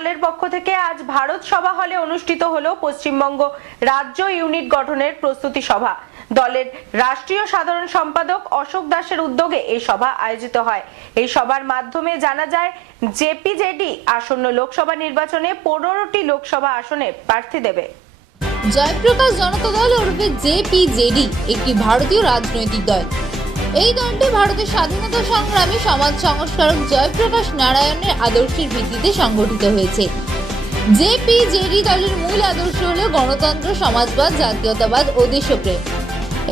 দলের পক্ষ থেকে আজ ভারত সভা হলে অনুষ্ঠিত হলো পশ্চিমবঙ্গ রাজ্য ইউনিট গঠনের প্রস্তুতি সভা। দলের রাষ্ট্রীয় সাধারণ সম্পাদক অশোক দাসের উদ্যোগে এই সভা আয়োজিত হয়। এই সভার মাধ্যমে জানা যায় জেপিজেডি আসন্ন লোকসভা নির্বাচনে 15টি লোকসভা আসনে প্রার্থী দেবে। জয়প্রকাশ জনতা দল ওরফে জেপিজেডি একটি ভারতীয় রাজনৈতিক দল। এই দলটি ভারতের স্বাধীনতা সংগ্রামী সমাজ সংস্কারক জয়প্রকাশ নারায়ণের আদর্শের ভিত্তিতে সংগঠিত হয়েছে। জেপিজেডি দলের মূল আদর্শ হল গণতন্ত্র, সমাজবাদ, জাতীয়তাবাদ ও দেশপ্রেম।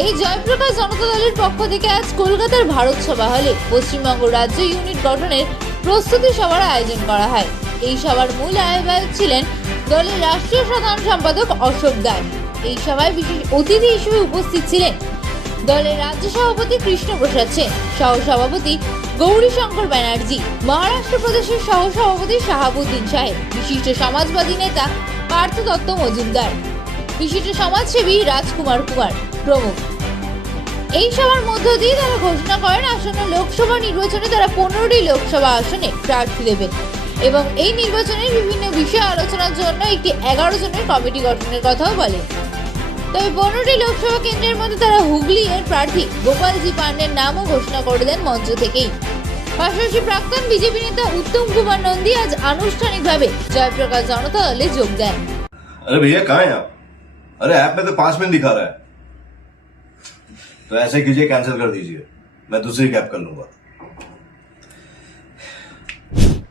এই জয়প্রকাশ জনতা দলের পক্ষ থেকে আজ কলকাতার ভারত সভা হলে পশ্চিমবঙ্গ রাজ্য ইউনিট গঠনের প্রস্তুতি সভার আয়োজন করা হয়। এই সভার মূল আহ্বায়ক ছিলেন দলের রাষ্ট্রীয় সাধারণ সম্পাদক অশোক দাস। এই সভায় বিশেষ অতিথি হিসেবে উপস্থিত ছিলেন দলের রাজ্য সভাপতি কৃষ্ণপ্রসাদ সেন, সহসভাপতি গৌরীশঙ্কর ব্যানার্জি, মহারাষ্ট্র প্রদেশের সহসভাপতি শাহাবুদ্দিন সাহেব, বিশিষ্ট সমাজবাদী নেতা পার্থ দত্ত মজুমদার, বিশিষ্ট সমাজসেবী রাজকুমার কুমার প্রমুখ। এই সভার মধ্য দিয়ে তারা ঘোষণা করেন আসন্ন লোকসভা নির্বাচনে তারা 15টি লোকসভা আসনে প্রার্থী দেবেন এবং এই নির্বাচনের বিভিন্ন বিষয় আলোচনার জন্য একটি 11 জনের কমিটি গঠনের কথাও বলে। তবে 15টি লোকসভা কেন্দ্রের মধ্যে তারা হুগলি এর প্রার্থী গোপালজি পান্ডের নামও ঘোষণা করে দেন মঞ্চ থেকেই। পাশাপাশি প্রাক্তন বিজেপি নেতা উত্তম কুমার নন্দী আজ আনুষ্ঠানিকভাবে জয়প্রকাশ জনতা দলে যোগ দেন। अरे भैया कहाँ हैं आप? अरे ऐप में तो 5 मिनट दिखा रहा है। तो ऐसे कीजिए, कैंसिल कर दीजिए, मैं दूसरी कैब कर लूंगा।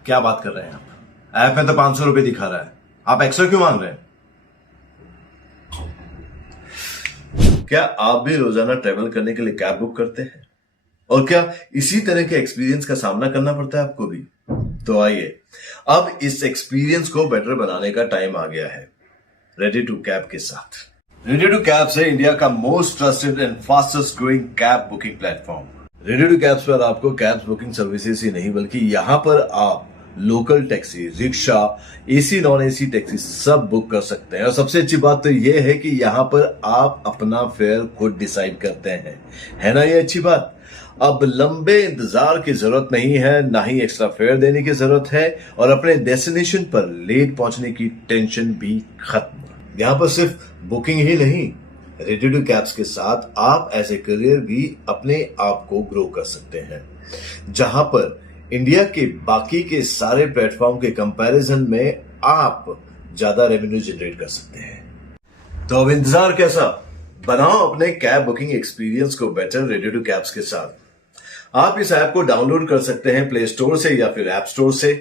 क्या बात कर रहे हैं आप? ऐप में तो 500 रुपए दिखा रहा है, आप एक्स्ट्रा क्यों मांग रहे हैं? क्या आप भी रोजाना ट्रेवल करने के लिए कैब बुक करते हैं? और क्या इसी तरह के एक्सपीरियंस का सामना करना पड़ता है आपको भी? तो आइए, अब इस एक्सपीरियंस को बेटर बनाने का टाइम आ गया है रेडी टू कैब के साथ। रेडी टू कैब से इंडिया का most trusted and fastest growing cab booking platform. Ready to cabs पर आपको कैब बुकिंग सर्विसेज ही नहीं बल्कि यहाँ पर आप local taxi, rickshaw, AC non AC taxi सब बुक कर सकते हैं। और सबसे अच्छी बात तो ये है कि यहाँ पर आप अपना फेयर खुद डिसाइड करते हैं, है ना? ये अच्छी बात। अब लंबे इंतजार की जरूरत नहीं है, ना ही एक्स्ट्रा फेयर देने की जरूरत है, और अपने डेस्टिनेशन पर लेट पहुंचने की टेंशन भी खत्म। यहाँ पर सिर्फ बुकिंग ही नहीं, रेडी टू कैब्स के साथ आप एज ए करियर भी अपने आप को ग्रो कर सकते हैं, जहां पर इंडिया के बाकी के सारे प्लेटफॉर्म के कंपैरिजन में आप ज्यादा रेवेन्यू जनरेट कर सकते हैं। तो अब इंतजार कैसा? बनाओ अपने कैब बुकिंग एक्सपीरियंस को बेटर रेडी टू कैब्स के साथ। आप इस ऐप को डाउनलोड कर सकते हैं प्ले स्टोर से या फिर ऐप स्टोर से,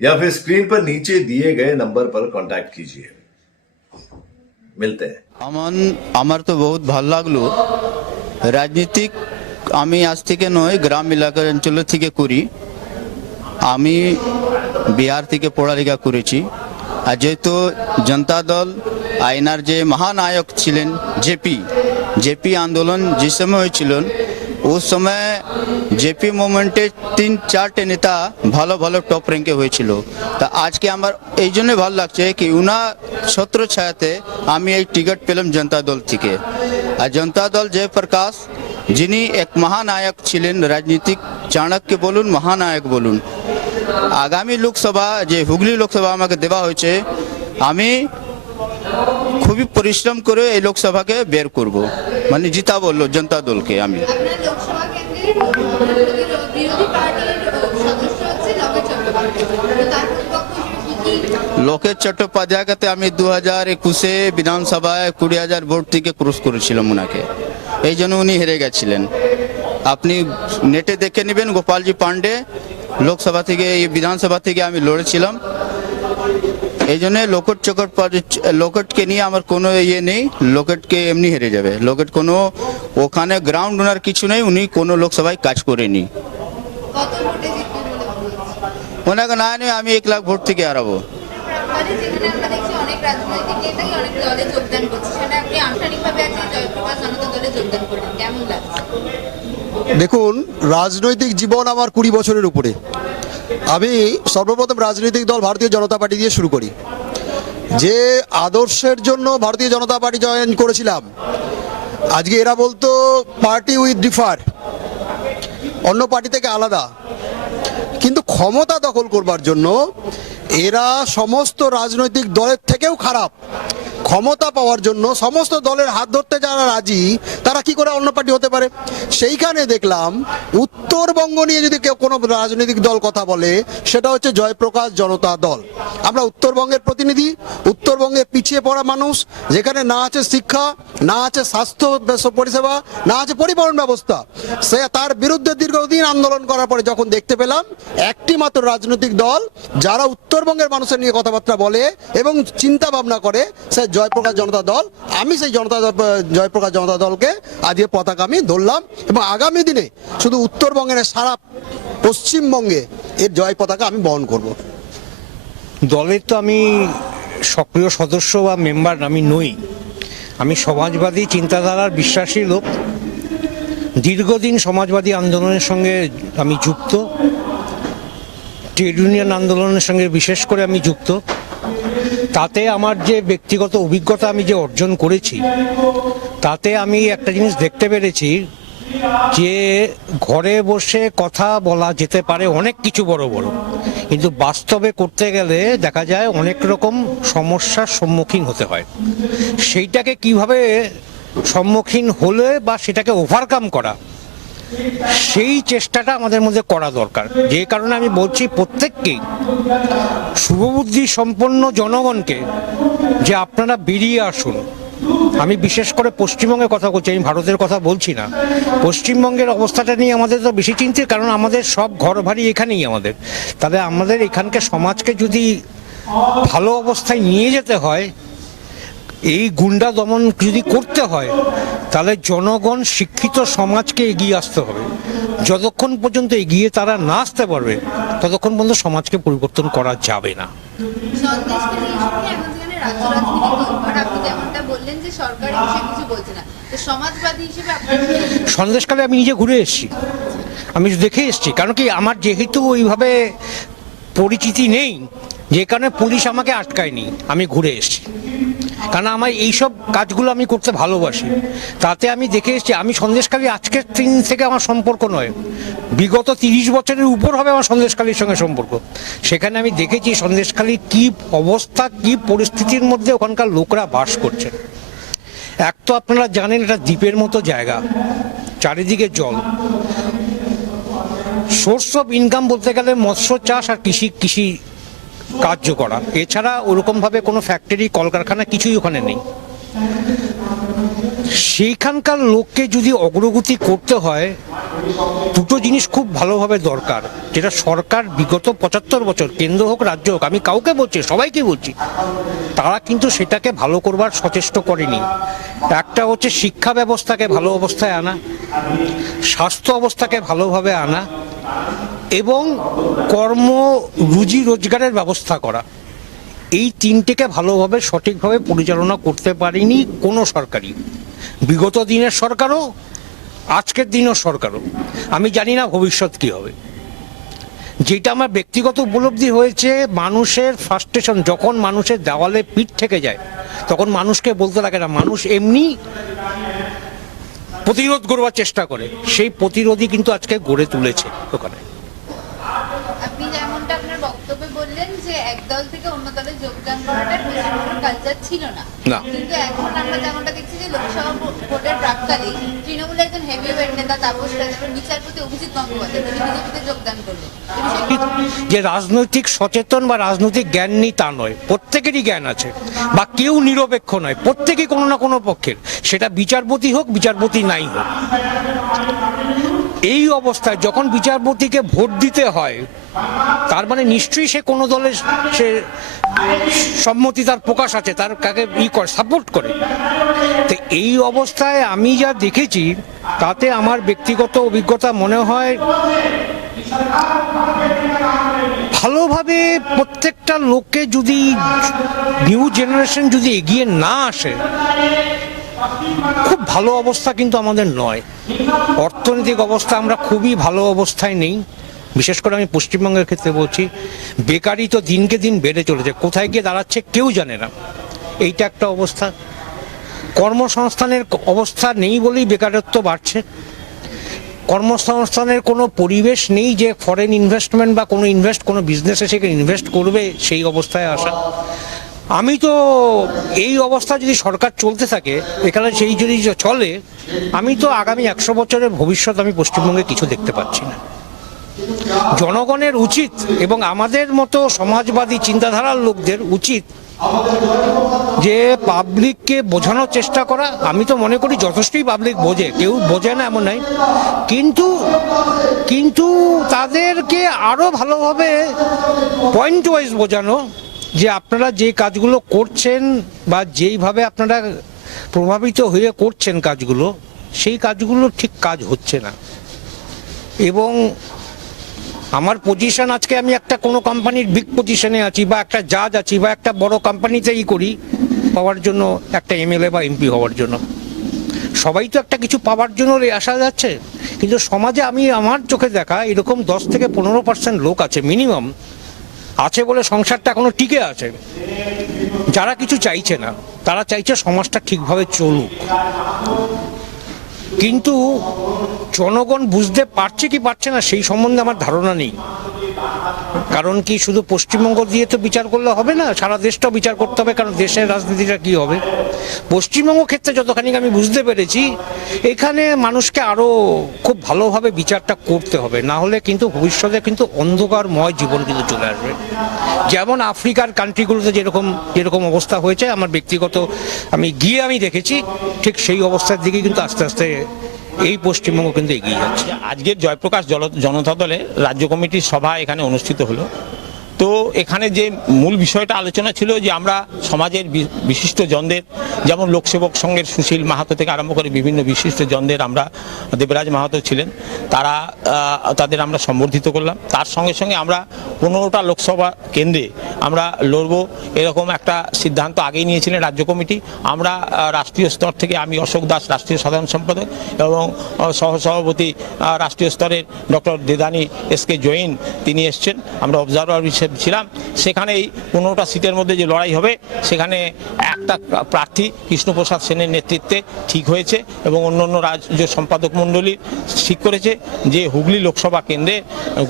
या फिर स्क्रीन पर नीचे दिए गए नंबर पर कॉन्टैक्ट कीजिए। मिलते हैं। আমার তো বহুত ভালো লাগলো। রাজনীতিক আমি আজ থেকে নয়, গ্রাম এলাকার অঞ্চল থেকে করি। আমি বিহার থেকে পড়ালেখা করেছি। আর যেহেতু জনতা দল আইনার যে মহানায়ক ছিলেন জেপি আন্দোলন যে সময় হয়েছিল, उस समय জেপি মুভমেন্টে 3-4টে নেতা ভালো ভালো টপ র্যাঙ্কে হয়েছিল। তা আজকে আমার এই জন্য ভালো লাগছে কি উনার ছত্র ছায়াতে আমি এই টিকিট পেলাম জনতা দল থেকে। আর জনতা দল জয়প্রকাশ যিনি এক মহানায়ক ছিলেন, রাজনীতিক চাণক্য বলুন, মহানায়ক বলুন। আগামী লোকসভা যে হুগলি লোকসভা আমাকে দেওয়া হয়েছে, আমি খুবই পরিশ্রম করে এই লোকসভাকে বের করব, মানে জিতাবো জনতা দলকে। আমি লোকেশ চট্টোপাধ্যায়কে আমি 2021-এ বিধানসভায় 20,000 ভোট থেকে ক্রস করেছিলাম ওনাকে, এই জন্য উনি হেরে গেছিলেন। আপনি নেটে দেখে নেবেন, গোপালজি পান্ডে লোকসভা থেকে, এই বিধানসভা থেকে আমি লড়েছিলাম। এই জন্য লোকেটকে নিয়ে আমার কোনো ইয়ে নেই, লোকেটকে এমনি হেরে যাবে। লোকেট কোনো ওখানে গ্রাউন্ড ওনার কিছু নেই, উনি কোনো লোকসভায় কাজ করেনি। ওনাকে না নিয়ে আমি 1 লাখ ভোট থেকে হারাবো। দেখুন, রাজনৈতিক জীবন আমার 20 বছরের উপরে। আমি সর্বপ্রথম রাজনৈতিক দল ভারতীয় জনতা পার্টি দিয়ে শুরু করি। যে আদর্শের জন্য ভারতীয় জনতা পার্টি জয়েন করেছিলাম, আজকে এরা বলতো পার্টি উইথ ডিফার, অন্য পার্টি থেকে আলাদা, কিন্তু ক্ষমতা দখল করবার জন্য এরা সমস্ত রাজনৈতিক দলের থেকেও খারাপ। ক্ষমতা পাওয়ার জন্য সমস্ত দলের হাত ধরতে যারা রাজি, তারা কি করে অন্য পার্টি হতে পারে? সেইখানে দেখলাম উত্তরবঙ্গ নিয়ে যদি কেউ কোনো রাজনৈতিক দল কথা বলে, সেটা হচ্ছে জয়প্রকাশ জনতা দল। আমরা উত্তরবঙ্গের প্রতিনিধি, উত্তরবঙ্গে পিছিয়ে পড়া মানুষ, যেখানে না আছে শিক্ষা, না আছে স্বাস্থ্য পরিষেবা, না আছে পরিবহন ব্যবস্থা। সে তার বিরুদ্ধে দীর্ঘদিন আন্দোলন করার পরে যখন দেখতে পেলাম একটি মাত্র রাজনৈতিক দল যারা উত্তরবঙ্গের মানুষের নিয়ে কথাবার্তা বলে এবং চিন্তা ভাবনা করে, সে জয়প্রকাশ জনতা দল। আমি সেই জয়প্রকাশ জনতা দলকে আজকে পতাকা আমি ধরলাম এবং আগামী দিনে শুধু উত্তরবঙ্গের সারা পশ্চিমবঙ্গে এর জয় পতাকা আমি বহন করব। দলের তো আমি সক্রিয় সদস্য বা মেম্বার আমি নই। আমি সমাজবাদী চিন্তাধারার বিশ্বাসী লোক। দীর্ঘদিন সমাজবাদী আন্দোলনের সঙ্গে আমি যুক্ত, ট্রেড ইউনিয়ন আন্দোলনের সঙ্গে বিশেষ করে আমি যুক্ত। তাতে আমার যে ব্যক্তিগত অভিজ্ঞতা আমি যে অর্জন করেছি, তাতে আমি একটা জিনিস দেখতে পেরেছি যে ঘরে বসে কথা বলা যেতে পারে অনেক কিছু বড় বড়, কিন্তু বাস্তবে করতে গেলে দেখা যায় অনেক রকম সমস্যার সম্মুখীন হতে হয়। সেইটাকে কিভাবে সম্মুখীন হলে বা সেটাকে ওভারকাম করা, সেই চেষ্টাটা আমাদের মধ্যে করা দরকার। যে কারণে আমি বলছি প্রত্যেককেই, শুভবুদ্ধি সম্পন্ন জনগণকে, যে আপনারা বেরিয়ে আসুন। আমি বিশেষ করে পশ্চিমবঙ্গের কথা বলছি, আমি ভারতের কথা বলছি না। পশ্চিমবঙ্গের অবস্থাটা নিয়ে আমাদের তো বেশি চিন্তিত, কারণ আমাদের সব ঘর বাড়ি এখানেই আমাদের। তাহলে আমাদের এখানকার সমাজকে যদি ভালো অবস্থায় নিয়ে যেতে হয়, এই গুন্ডা দমন যদি করতে হয়, তাহলে জনগণ শিক্ষিত সমাজকে এগিয়ে আসতে হবে। যতক্ষণ পর্যন্ত এগিয়ে তারা না আসতে পারবে, ততক্ষণ পর্যন্ত সমাজকে পরিবর্তন করা যাবে না। সন্দেশকে নিয়ে এসে এখন যেখানে রাজ্য রাজনীতি তোলপাড়, আপনি যেমনটা বললেন যে সরকার এই বিষয়ে কিছু বলছে না, তো সমাজবাদী হিসেবে আপনার সন্দেশকালে আমি নিজে ঘুরে এসেছি, আমি দেখে এসেছি। কারণ কি, আমার যেহেতু ওইভাবে পরিচিতি নেই, যে কারণে পুলিশ আমাকে আটকায়নি, আমি ঘুরে এসেছি। কারণ আমার এইসব কাজগুলো আমি করতে ভালোবাসি। তাতে আমি দেখে এসেছি, আমি সন্দেশখালী আজকের দিন থেকে আমার সম্পর্ক নয়, বিগত 30 বছরের উপর হবে আমার সন্দেশখালীর সঙ্গে সম্পর্ক। সেখানে আমি দেখেছি সন্দেশখালী কি অবস্থা, কি পরিস্থিতির মধ্যে ওখানকার লোকরা বাস করছে। এক তো আপনারা জানেন এটা দ্বীপের মতো জায়গা, চারিদিকে জল। সোর্স অফ ইনকাম বলতে গেলে মৎস্য চাষ আর কৃষি কার্য করা, এছাড়া ওরকমভাবে কোনো ফ্যাক্টরি কলকারখানা কিছুই ওখানে নেই। সেইখানকার লোককে যদি অগ্রগতি করতে হয়, দুটো জিনিস খুব ভালোভাবে দরকার, যেটা সরকার বিগত 75 বছর, কেন্দ্র হোক রাজ্য হোক, আমি কাউকে বলছি, সবাইকে বলছি, তারা কিন্তু সেটাকে ভালো করবার সচেষ্ট করেনি। একটা হচ্ছে শিক্ষা ব্যবস্থাকে ভালো অবস্থায় আনা, স্বাস্থ্য অবস্থাকে ভালোভাবে আনা এবং কর্ম রুজি রোজগারের ব্যবস্থা করা। এই তিনটেকে ভালোভাবে সঠিকভাবে পরিচালনা করতে পারেনি কোনো সরকারই, বিগত দিনের সরকারও, আজকের দিনের সরকারও। আমি জানি না ভবিষ্যৎ কি হবে। যেটা আমার ব্যক্তিগত উপলব্ধি হয়েছে, মানুষের ফ্রাস্ট্রেশন যখন মানুষের দেওয়ালে পিঠ থেকে যায়, তখন মানুষকে বলতে লাগে না, মানুষ এমনি প্রতিরোধ করবার চেষ্টা করে। সেই প্রতিরোধই কিন্তু আজকে গড়ে তুলেছে ওখানে। আপনি যেমনটা আপনার বক্তব্যে বললেন যে এক দল থেকে অন্য দলে যোগদান করাটা পশ্চিমবঙ্গের কালচার ছিল না, কিন্তু এখন আমরা যেমনটা দেখছি যে লোকসভা ভোটের প্রাক্কালে তৃণমূলের একজন হেভিওয়েট নেতা তাপস রায়, বিচারপতি অভিজিৎ গঙ্গোপাধ্যায়, তিনি বিজেপিতে যোগদান করলেন। যে রাজনৈতিক সচেতন বা রাজনৈতিক জ্ঞান নেই তা নয়, প্রত্যেকেরই জ্ঞান আছে, বা কেউ নিরপেক্ষ নয়, প্রত্যেকেই কোনো না কোনো পক্ষের, সেটা বিচারপতি হোক বিচারপতি নাই হোক। এই অবস্থায় যখন বিচারপতিকে ভোট দিতে হয়, তার মানে নিশ্চয়ই সে কোনো দলের সে সম্মতি তার প্রকাশ আছে, তার কাকে করে সাপোর্ট করে। তো এই অবস্থায় আমি যা দেখেছি, তাতে আমার ব্যক্তিগত অভিজ্ঞতা মনে হয় ভালোভাবে প্রত্যেকটা লোককে যদি নিউ জেনারেশন যদি এগিয়ে না আসে, খুব ভালো অবস্থা কিন্তু আমাদের নয়। অর্থনৈতিক অবস্থা আমরা খুবই ভালো অবস্থায় নেই, বিশেষ করে আমি পশ্চিমবঙ্গের ক্ষেত্রে বলছি। বেকারি তো দিনকে দিন বেড়ে চলেছে, কোথায় গিয়ে দাঁড়াচ্ছে কেউ জানে না, এইটা একটা অবস্থা। কর্মসংস্থানের অবস্থা নেই বলেই বেকারত্ব বাড়ছে। কর্মসংস্থানের কোনো পরিবেশ নেই যে ফরেন ইনভেস্টমেন্ট বা কোনো বিজনেসে সেখানে ইনভেস্ট করবে, সেই অবস্থায় আসা। আমি তো এই অবস্থা যদি সরকার চলতে থাকে, এখানে সেই যদি চলে, আমি তো আগামী 100 বছরের ভবিষ্যৎ আমি পশ্চিমবঙ্গে কিছু দেখতে পাচ্ছি না। জনগণের উচিত এবং আমাদের মতো সমাজবাদী চিন্তাধারার লোকদের উচিত যে পাবলিককে বোঝানোর চেষ্টা করা। আমি তো মনে করি যথেষ্টই পাবলিক বোঝে, কেউ বোঝে না এমন নয়, কিন্তু তাদেরকে আরো ভালোভাবে পয়েন্ট ওয়াইজ বোঝানো যে আপনারা যে কাজগুলো করছেন বা যেইভাবে আপনারা প্রভাবিত হয়ে করছেন কাজগুলো, সেই কাজগুলো ঠিক কাজ হচ্ছে না। এবং আমার পজিশন আজকে, আমি একটা কোনো কোম্পানির বিগ পজিশনে আছি বা একটা জাজ আছি বা একটা বড় কোম্পানিতেই করি পাওয়ার জন্য, একটা এমএলএ বা এমপি হওয়ার জন্য। সবাই তো একটা কিছু পাওয়ার জন্য আসা যাচ্ছে, কিন্তু সমাজে আমি আমার চোখে দেখা এরকম 10 থেকে 15% লোক আছে মিনিমাম, আছে বলে সংসারটা এখনো টিকে আছে, যারা কিছু চাইছে না। তারা চাইছে সমাজটা ঠিকভাবে চলুক, কিন্তু জনগণ বুঝতে পারছে কি পারছে না সেই সম্বন্ধে আমার ধারণা নেই। কারণ কি শুধু পশ্চিমবঙ্গ দিয়ে তো বিচার করলে হবে না, সারা দেশটাও বিচার করতে হবে, কারণ দেশের রাজনীতিটা কি হবে। পশ্চিমবঙ্গ ক্ষেত্রে যতখানি আমি বুঝতে পেরেছি, এখানে মানুষকে আরো খুব ভালোভাবে বিচারটা করতে হবে, না হলে কিন্তু ভবিষ্যতে কিন্তু অন্ধকারময় জীবন কিন্তু চলে আসবে। যেমন আফ্রিকার কান্ট্রিগুলোতে যেরকম অবস্থা হয়েছে, আমার ব্যক্তিগত আমি দেখেছি, ঠিক সেই অবস্থার দিকে কিন্তু আস্তে আস্তে এই পশ্চিমবঙ্গ কিন্তু এগিয়ে যাচ্ছে। আজকের জয়প্রকাশ জনতা দলের রাজ্য কমিটির সভা এখানে অনুষ্ঠিত হলো। তো এখানে যে মূল বিষয়টা আলোচনা ছিল যে আমরা সমাজের বিশিষ্ট জনদের, যেমন লোকসেবক সংঘের সুশীল মাহাতো থেকে আরম্ভ করে বিভিন্ন বিশিষ্ট জনদের, আমরা দেবরাজ মাহাতো ছিলেন, তাদের আমরা সম্বর্ধিত করলাম। তার সঙ্গে সঙ্গে আমরা 15টা লোকসভা কেন্দ্রে আমরা লড়বো, এরকম একটা সিদ্ধান্ত আগেই নিয়েছিলেন রাজ্য কমিটি। আমরা রাষ্ট্রীয় স্তর থেকে, আমি অশোক দাস রাষ্ট্রীয় সাধারণ সম্পাদক এবং সহসভাপতি রাষ্ট্রীয় স্তরের ডক্টর দেদানি এসকে জৈন, তিনি এসছেন, আমরা অবজারভার হিসেবে ছিলাম। সেখানে এই 15টা সিটের মধ্যে যে লড়াই হবে, সেখানে একটা প্রার্থী কৃষ্ণপ্রসাদ সেনের নেতৃত্বে ঠিক হয়েছে এবং অন্যান্য রাজ্য সম্পাদক মণ্ডলী ঠিক করেছে যে হুগলি লোকসভা কেন্দ্রে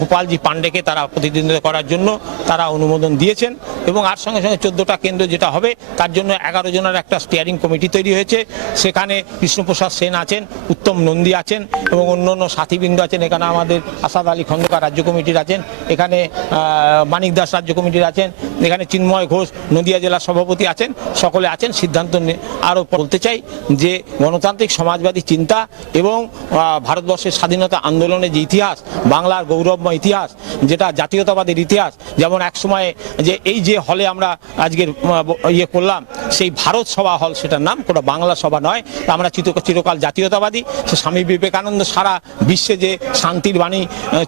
গোপালজি পাণ্ডেকে তারা প্রতিদ্বন্দ্বিতা করার জন্য তারা অনুমোদন দিয়েছেন। এবং আর সঙ্গে সঙ্গে 14টা কেন্দ্র যেটা হবে, তার জন্য 11 জনের একটা স্টিয়ারিং কমিটি তৈরি হয়েছে। সেখানে কৃষ্ণপ্রসাদ সেন আছেন, উত্তম নন্দী আছেন এবং অন্যান্য সাথীবৃন্দ আছেন। এখানে আমাদের আসাদ আলী খন্দকার রাজ্য কমিটির আছেন, এখানে মানিক দাস রাজ্য কমিটির আছেন, এখানে চিন্ময় ঘোষ নদিয়া জেলা সভাপতি আছেন, সকলে আছেন। সিদ্ধান্ত আরও বলতে চাই যে গণতান্ত্রিক সমাজবাদী চিন্তা এবং ভারতবর্ষের স্বাধীনতা আন্দোলনের যে ইতিহাস, বাংলার গৌরবময় ইতিহাস, যেটা জাতীয়তাবাদের ইতিহাস, যেমন এক সময়ে যে এই যে হলে আমরা আজকের করলাম, সেই ভারত সভা হল, সেটার নাম কোনো বাংলা সভা নয়। আমরা চিরকাল জাতীয়তাবাদী। সে স্বামী বিবেকানন্দ সারা বিশ্বে যে শান্তির বাণী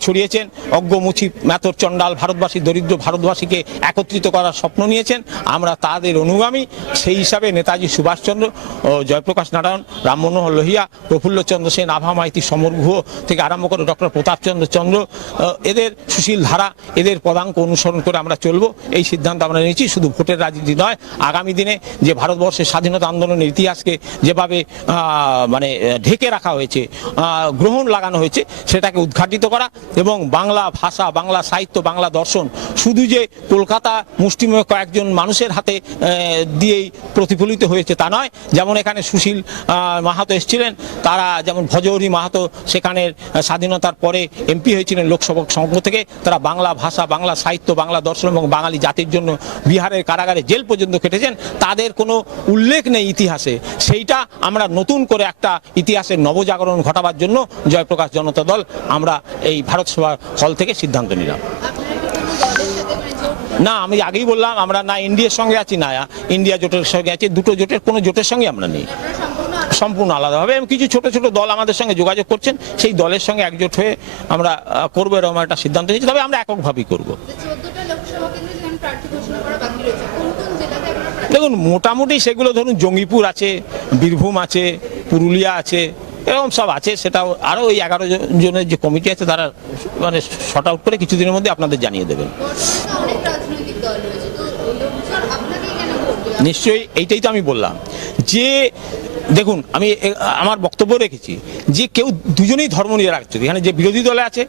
ছড়িয়েছেন, অজ্ঞমুচি মেথর চণ্ডাল ভারতবাসী, দরিদ্র ভারতবাসীকে একত্রিত করার স্বপ্ন নিয়েছেন, আমরা তাদের অনুগামী। সেই হিসাবে নেতাজি সুভাষচন্দ্র, জয়প্রকাশ নারায়ণ, রাম মনোহর লোহিয়া, প্রফুল্লচন্দ্র সেন, আভা মাইতি, সমর গুহ থেকে আরম্ভ করে ডক্টর প্রতাপচন্দ্র চন্দ্র, এদের সুশীল ধারা, এদের পদাঙ্ক অনুসরণ করে আমরা চলবো, এই সিদ্ধান্ত আমরা নিয়েছি। শুধু ভোটের রাজনীতি নয়, আগামী দিনে যে ভারতবর্ষের স্বাধীনতা আন্দোলনের ইতিহাসকে যেভাবে ঢেকে রাখা হয়েছে, গ্রহণ লাগানো হয়েছে, সেটাকে উদ্ঘাটিত করা এবং বাংলা ভাষা, বাংলা সাহিত্য, বাংলা দর্শন শুধু যে কলকাতা মুষ্টিমেয় কয়েকজন মানুষের হাতে দিয়েই প্রতিফলিত হয়েছে তা নয়। যেমন এখানে সুশীল মাহাতো এসেছিলেন, তারা যেমন ভজহরি মাহাতো সেখানের স্বাধীনতার পরে এমপি হয়েছিলেন লোকসভা সংঘ থেকে। তারা বাংলা ভাষা, বাংলা সাহিত্য, বাংলা দর্শন এবং বাঙালি জাতির জন্য বিহারের কারাগারে জেল পর্যন্ত কেটেছেন। তাদের কোনো উল্লেখ নেই ইতিহাসে। সেইটা আমরা নতুন করে একটা ইতিহাসের নবজাগরণ ঘটাবার জন্য জয়প্রকাশ জনতা দল আমরা এই ভারত সভা হল থেকে সিদ্ধান্ত নিলাম। না, আমি আগেই বললাম, আমরা না এনডিএর সঙ্গে আছি, না ইন্ডিয়া জোটের সঙ্গে আছি। দুটো জোটের কোনো জোটের সঙ্গে আমরা নেই, সম্পূর্ণ আলাদাভাবে। কিছু ছোট ছোট দল আমাদের সঙ্গে যোগাযোগ করছেন, সেই দলের সঙ্গে একজোট হয়ে আমরা করবো, এরকম একটা সিদ্ধান্ত নিয়েছি। তবে আমরা এককভাবেই করবো। দেখুন, মোটামুটি সেগুলো ধরুন জঙ্গিপুর আছে, বীরভূম আছে, পুরুলিয়া আছে, এরকম সব আছে। সেটাও আরও ওই 11 জনের যে কমিটি আছে, তারা শর্ট আউট করে কিছুদিনের মধ্যে আপনাদের জানিয়ে দেবেন। নিশ্চয়ই, এইটাই তো আমি বললাম যে দেখুন আমি আমার বক্তব্য রেখেছি যে কেউ দুজনেই ধর্ম নিয়ে রাখছে, এখানে যে বিরোধী দলে আছে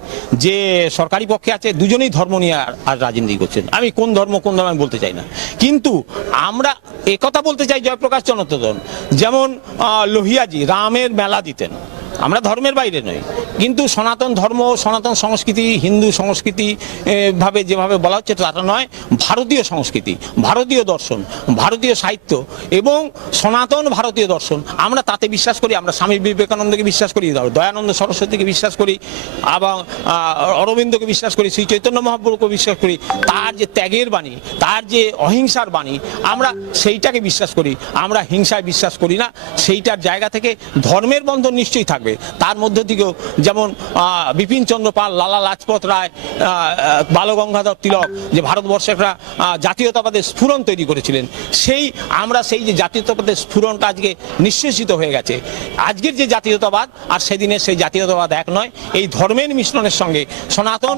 যে সরকারি পক্ষে আছে দুজনেই ধর্ম নিয়ে আর রাজনীতি করছেন। আমি কোন ধর্ম আমি বলতে চাই না, কিন্তু আমরা একথা বলতে চাই জয়প্রকাশ জনতা দল যেমন লোহিয়াজি রামের মেলা দিতেন, আমরা ধর্মের বাইরে নই, কিন্তু সনাতন ধর্ম সনাতন সংস্কৃতি হিন্দু সংস্কৃতি ভাবে যেভাবে বলা হচ্ছে তাটা নয়, ভারতীয় সংস্কৃতি ভারতীয় দর্শন ভারতীয় সাহিত্য এবং সনাতন ভারতীয় দর্শন আমরা তাতে বিশ্বাস করি। আমরা স্বামী বিবেকানন্দকে বিশ্বাস করি, দয়ানন্দ সরস্বতীকে বিশ্বাস করি এবং অরবিন্দকে বিশ্বাস করি, শ্রী চৈতন্য মহাপ্রভুকে বিশ্বাস করি। তার যে ত্যাগের বাণী তার যে অহিংসার বাণী আমরা সেইটাকে বিশ্বাস করি, আমরা হিংসায় বিশ্বাস করি না। সেইটার জায়গা থেকে ধর্মের বন্ধন নিশ্চয়ই থাকবে। তার মধ্য থেকেও যেমন বিপিন চন্দ্র পাল লালা লাজপত রায় বালগঙ্গাধর তিলক যে ভারতবর্ষে একটা জাতীয়তাবাদের স্ফুরণ তৈরি করেছিলেন, আমরা সেই যে জাতীয়তাবাদের স্ফুরণটা আজকে নিঃশেষিত হয়ে গেছে। আজকের যে জাতীয়তাবাদ আর সেদিনের সেই জাতীয়তাবাদ এক নয়। এই ধর্মের মিশ্রণের সঙ্গে সনাতন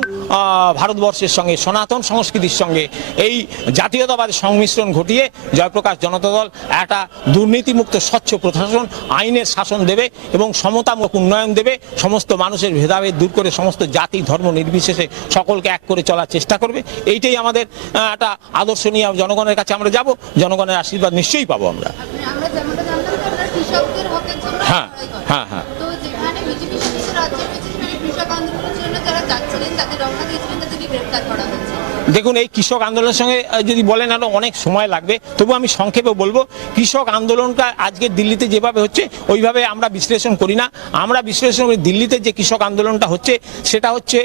ভারতবর্ষের সঙ্গে সনাতন সংস্কৃতির সঙ্গে এই জাতীয়তাবাদের সংমিশ্রণ ঘটিয়ে জয়প্রকাশ জনতা দল একটা দুর্নীতিমুক্ত স্বচ্ছ প্রশাসন আইনের শাসন দেবে এবং সমতামূলক উন্নয়ন দেবে, সমস্ত মানুষের ভেদাভেদ দূর করে সমস্ত জাতি ধর্ম নির্বিশেষে সকলকে এক করে চলার চেষ্টা করবে। এইটাই আমাদের একটা আদর্শ নিয়ে জনগণের কাছে আমরা যাব, জনগণের আশীর্বাদ নিশ্চয়ই পাবো আমরা। হ্যাঁ হ্যাঁ হ্যাঁ তো যেখানে বিজেপি শাসিত রাজ্যে রয়েছে সেখানে কৃষক আন্দোলনের জন্য যারা যাচ্ছিলেন তাদের রওনা দিয়েছিলেন তাদেরকে গ্রেফতার করা হয়েছে। দেখুন এই কৃষক আন্দোলনের সঙ্গে যদি বলেন আরো অনেক সময় লাগবে, তবু আমি সংক্ষেপে বলবো কৃষক আন্দোলনটা আজকে দিল্লিতে যেভাবে হচ্ছে ওইভাবে আমরা বিশ্লেষণ করি না। আমরা বিশ্লেষণ করি দিল্লিতে যে কৃষক আন্দোলনটা হচ্ছে সেটা হচ্ছে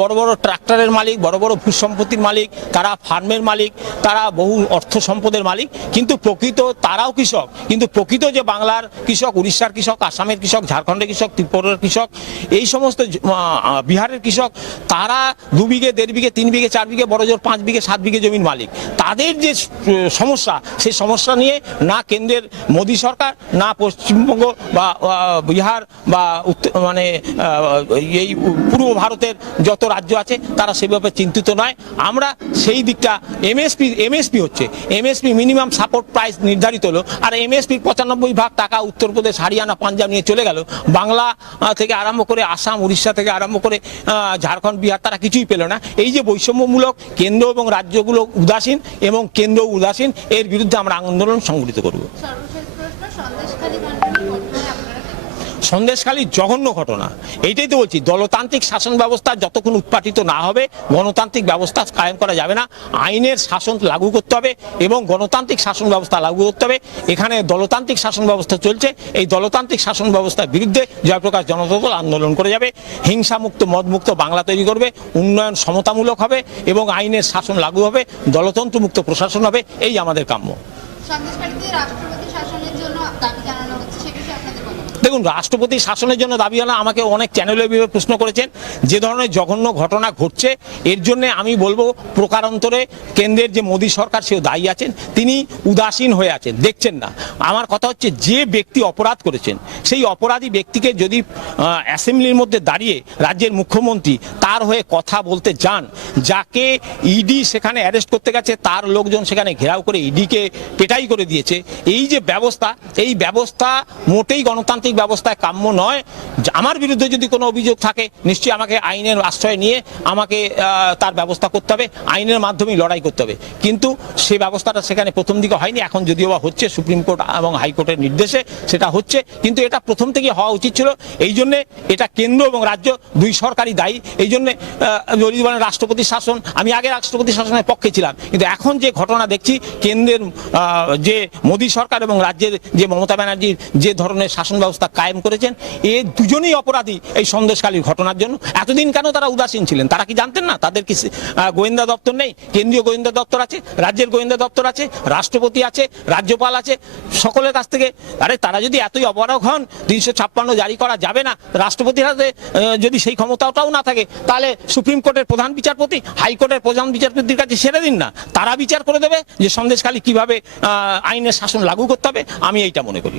বড় বড় ট্রাক্টরের মালিক, বড় বড় ভূ সম্পত্তির মালিক, তারা ফার্মের মালিক, তারা বহু অর্থ সম্পদের মালিক, কিন্তু প্রকৃত তারাও কৃষক। কিন্তু প্রকৃত যে বাংলার কৃষক, উড়িষ্যার কৃষক, আসামের কৃষক, ঝাড়খণ্ডের কৃষক, ত্রিপুরার কৃষক, এই সমস্ত বিহারের কৃষক, তারা 2 বিঘে 1.5 বিঘে 3 বিঘে 4 বিঘে বড় জোর 5 বিঘে 7 বিঘে জমির মালিক। তাদের যে সমস্যা সেই সমস্যা নিয়ে না কেন্দ্রের মোদী সরকার না পশ্চিমবঙ্গ বা বিহার বা মানে এই পূর্ব ভারতের যত রাজ্য আছে তারা সেভাবে চিন্তিত নয়। আমরা সেই দিকটা এমএসপি হচ্ছে এমএসপি মিনিমাম সাপোর্ট প্রাইস নির্ধারিত হলো, আর এমএসপির 95% টাকা উত্তরপ্রদেশ হারিয়ানা পাঞ্জাব নিয়ে চলে গেল। বাংলা থেকে আরম্ভ করে আসাম উড়িষ্যা থেকে আরম্ভ করে ঝাড়খণ্ড বিহার তারা কিছুই পেল না। এই যে বৈষম্যমূলক কেন্দ্র এবং রাজ্যগুলো উদাসীন এবং কেন্দ্র উদাসীন, এর বিরুদ্ধে আমরা আন্দোলন সংগঠিত করব। সন্দেশখালী জঘন্য ঘটনা, এইটাই তো বলছি। দলতান্ত্রিক শাসন ব্যবস্থা যতক্ষণ উৎপাটিত না হবে গণতান্ত্রিক ব্যবস্থা কায়েম করা যাবে না। আইনের শাসন লাগু করতে হবে এবং গণতান্ত্রিক শাসন ব্যবস্থা লাগু করতে হবে। এখানে দলতান্ত্রিক শাসন ব্যবস্থা চলছে, এই দলতান্ত্রিক শাসন ব্যবস্থার বিরুদ্ধে জয়প্রকাশ জনতা দল আন্দোলন করে যাবে। হিংসামুক্ত মদমুক্ত বাংলা তৈরি করবে, উন্নয়ন সমতামূলক হবে এবং আইনের শাসন লাগু হবে, দলতন্ত্রমুক্ত প্রশাসন হবে, এই আমাদের কাম্য। রাষ্ট্রপতি শাসনের জন্য দাবি জানানো হচ্ছে, সে বিষয়ে আপনাদের বলা। দেখুন রাষ্ট্রপতি শাসনের জন্য দাবি হলো, আমাকে অনেক চ্যানেলে প্রশ্ন করেছেন যে ধরনের জঘন্য ঘটনা ঘটছে এর জন্য আমি বলবো প্রকারান্তরে কেন্দ্রের যে মোদী সরকার সেও দায়ী আছেন, তিনি উদাসীন হয়ে আছেন, দেখছেন না। আমার কথা হচ্ছে যে ব্যক্তি অপরাধ করেছেন সেই অপরাধী ব্যক্তিকে যদি অ্যাসেম্বলির মধ্যে দাঁড়িয়ে রাজ্যের মুখ্যমন্ত্রী তার হয়ে কথা বলতে যান, যাকে ইডি সেখানে অ্যারেস্ট করতে গেছে তার লোকজন সেখানে ঘেরাও করে ইডিকে পেটাই করে দিয়েছে, এই যে ব্যবস্থা এই ব্যবস্থা মোটেই গণতান্ত্রিক ব্যবস্থায় কাম্য নয়। আমার বিরুদ্ধে যদি কোনো অভিযোগ থাকে নিশ্চয়ই আমাকে আইনের আশ্রয় নিয়ে আমাকে তার ব্যবস্থা করতে হবে, আইনের মাধ্যমেই লড়াই করতে হবে। কিন্তু সেই ব্যবস্থাটা সেখানে প্রথম দিকে হয়নি, এখন যদিও বা হচ্ছে সুপ্রিম কোর্ট এবং হাইকোর্টের নির্দেশে সেটা হচ্ছে, কিন্তু এটা প্রথম থেকে হওয়া উচিত ছিল। এই জন্যে এটা কেন্দ্র এবং রাজ্য দুই সরকারই দায়ী। এই জন্যে যদি বলেন রাষ্ট্রপতি শাসন, আমি আগে রাষ্ট্রপতি শাসনের পক্ষে ছিলাম, কিন্তু এখন যে ঘটনা দেখছি কেন্দ্রের যে মোদী সরকার এবং রাজ্যের যে মমতা ব্যানার্জির যে ধরনের শাসন ব্যবস্থা কায়েম করেছেন, এ দুজনেই অপরাধী এই সন্দেশখালীর ঘটনার জন্য। এতদিন কেন তারা উদাসীন ছিলেন? তারা কি জানতেন না তাদের কি গোয়েন্দা দপ্তর নেই? কেন্দ্রীয় গোয়েন্দা দপ্তর আছে, রাজ্যের গোয়েন্দা দপ্তর আছে, রাষ্ট্রপতি আছে, রাজ্যপাল আছে, সকলের কাছ থেকে। আরে তারা যদি এতই অপারগ হন 356 জারি করা যাবে না। রাষ্ট্রপতির হাতে যদি সেই ক্ষমতাটাও না থাকে তাহলে সুপ্রিম কোর্টের প্রধান বিচারপতি হাইকোর্টের প্রধান বিচারপতির কাছে ছেড়ে দিন না, তারা বিচার করে দেবে যে সন্দেশখালী কিভাবে আইনের শাসন লাগু করতে হবে। আমি এইটা মনে করি।